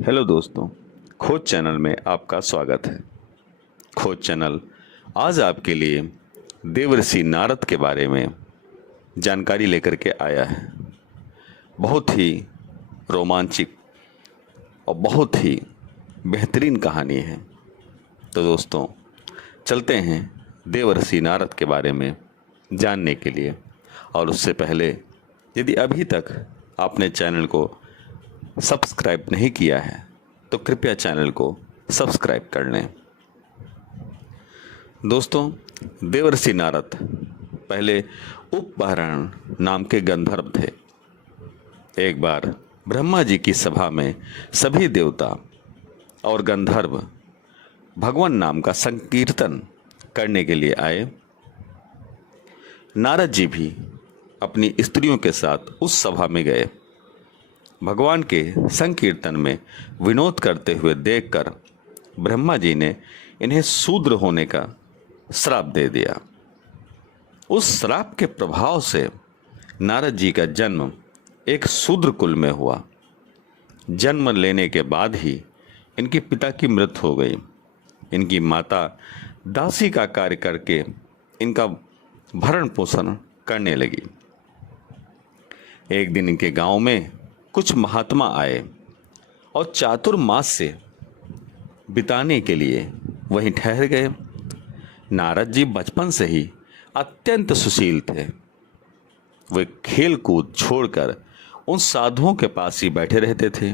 Hello दोस्तों, खोज channel में आपका स्वागत है। खोज चैनल आज आपके लिए देवर्षि नारद के बारे में जानकारी लेकर के आया है। बहुत ही रोमांचिक और बहुत ही बेहतरीन कहानी है। तो दोस्तों चलते हैं देवर्षि नारद के बारे में जानने के लिए। और उससे पहले यदि अभी तक आपने चैनल को सब्सक्राइब नहीं किया है तो कृपया चैनल को सब्सक्राइब कर लें। दोस्तों, देवर्षि नारद पहले उपबहरण नाम के गंधर्व थे। एक बार ब्रह्मा जी की सभा में सभी देवता और गंधर्व भगवान नाम का संकीर्तन करने के लिए आए। नारद जी भी अपनी स्त्रियों के साथ उस सभा में गए। भगवान के संकीर्तन में विनोद करते हुए देखकर ब्रह्मा जी ने इन्हें शूद्र होने का श्राप दे दिया। उस श्राप के प्रभाव से नारद जी का जन्म एक शूद्र कुल में हुआ। जन्म लेने के बाद ही इनके पिता की मृत्यु हो गई। इनकी माता दासी का कार्य करके इनका भरण पोषण करने लगी। एक दिन इनके गांव में कुछ महात्मा आए और चातुर्मास से बिताने के लिए वहीं ठहर गए। नारद जी बचपन से ही अत्यंत सुशील थे। वे खेल कूद छोड़कर उन साधुओं के पास ही बैठे रहते थे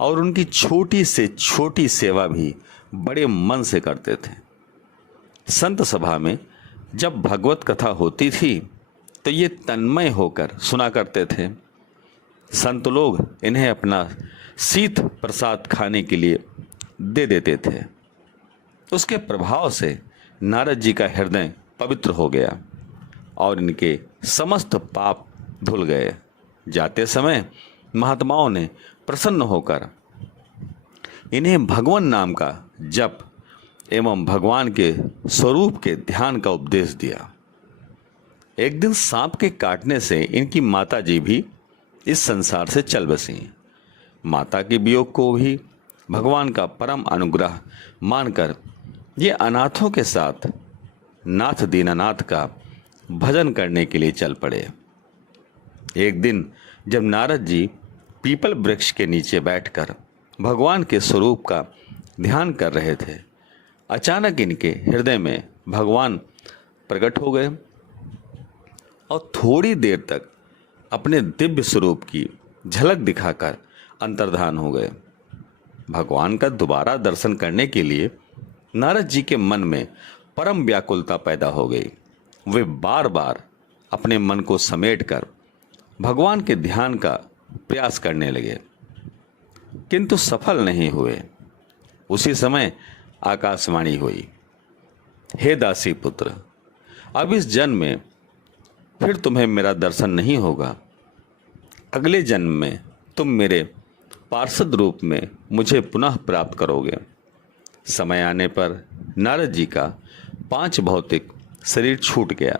और उनकी छोटी से छोटी सेवा भी बड़े मन से करते थे। संत सभा में जब भगवत कथा होती थी तो ये तन्मय होकर सुना करते थे। संत लोग इन्हें अपना शीत प्रसाद खाने के लिए दे देते थे। उसके प्रभाव से नारद जी का हृदय पवित्र हो गया और इनके समस्त पाप धुल गए। जाते समय महात्माओं ने प्रसन्न होकर इन्हें भगवान नाम का जप एवं भगवान के स्वरूप के ध्यान का उपदेश दिया। एक दिन सांप के काटने से इनकी माता जी भी इस संसार से चल बसी। माता के वियोग को भी भगवान का परम अनुग्रह मानकर ये अनाथों के साथ नाथ दीनानाथ का भजन करने के लिए चल पड़े। एक दिन जब नारद जी पीपल वृक्ष के नीचे बैठकर भगवान के स्वरूप का ध्यान कर रहे थे, अचानक इनके हृदय में भगवान प्रकट हो गए और थोड़ी देर तक अपने दिव्य स्वरूप की झलक दिखाकर अंतर्धान हो गए। भगवान का दोबारा दर्शन करने के लिए नारद जी के मन में परम व्याकुलता पैदा हो गई। वे बार बार अपने मन को समेटकर भगवान के ध्यान का प्रयास करने लगे, किंतु सफल नहीं हुए। उसी समय आकाशवाणी हुई, हे दासी पुत्र, अब इस जन्म में फिर तुम्हें मेरा दर्शन नहीं होगा। अगले जन्म में तुम मेरे पार्षद रूप में मुझे पुनः प्राप्त करोगे। समय आने पर नारद जी का 5 भौतिक शरीर छूट गया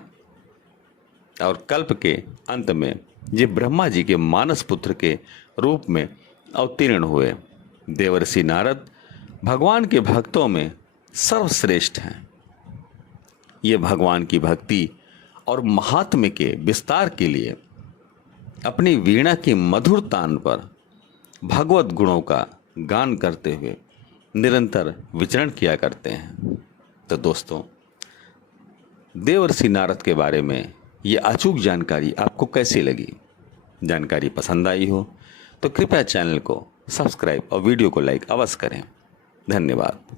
और कल्प के अंत में ये ब्रह्मा जी के मानस पुत्र के रूप में अवतीर्ण हुए। देवर्षि नारद भगवान के भक्तों में सर्वश्रेष्ठ हैं। ये भगवान की भक्ति और महात्म्य के विस्तार के लिए अपनी वीणा की मधुर तान पर भगवत गुणों का गान करते हुए निरंतर विचरण किया करते हैं। तो दोस्तों, देवर्षि नारद के बारे में ये अचूक जानकारी आपको कैसी लगी? जानकारी पसंद आई हो तो कृपया चैनल को सब्सक्राइब और वीडियो को लाइक अवश्य करें। धन्यवाद।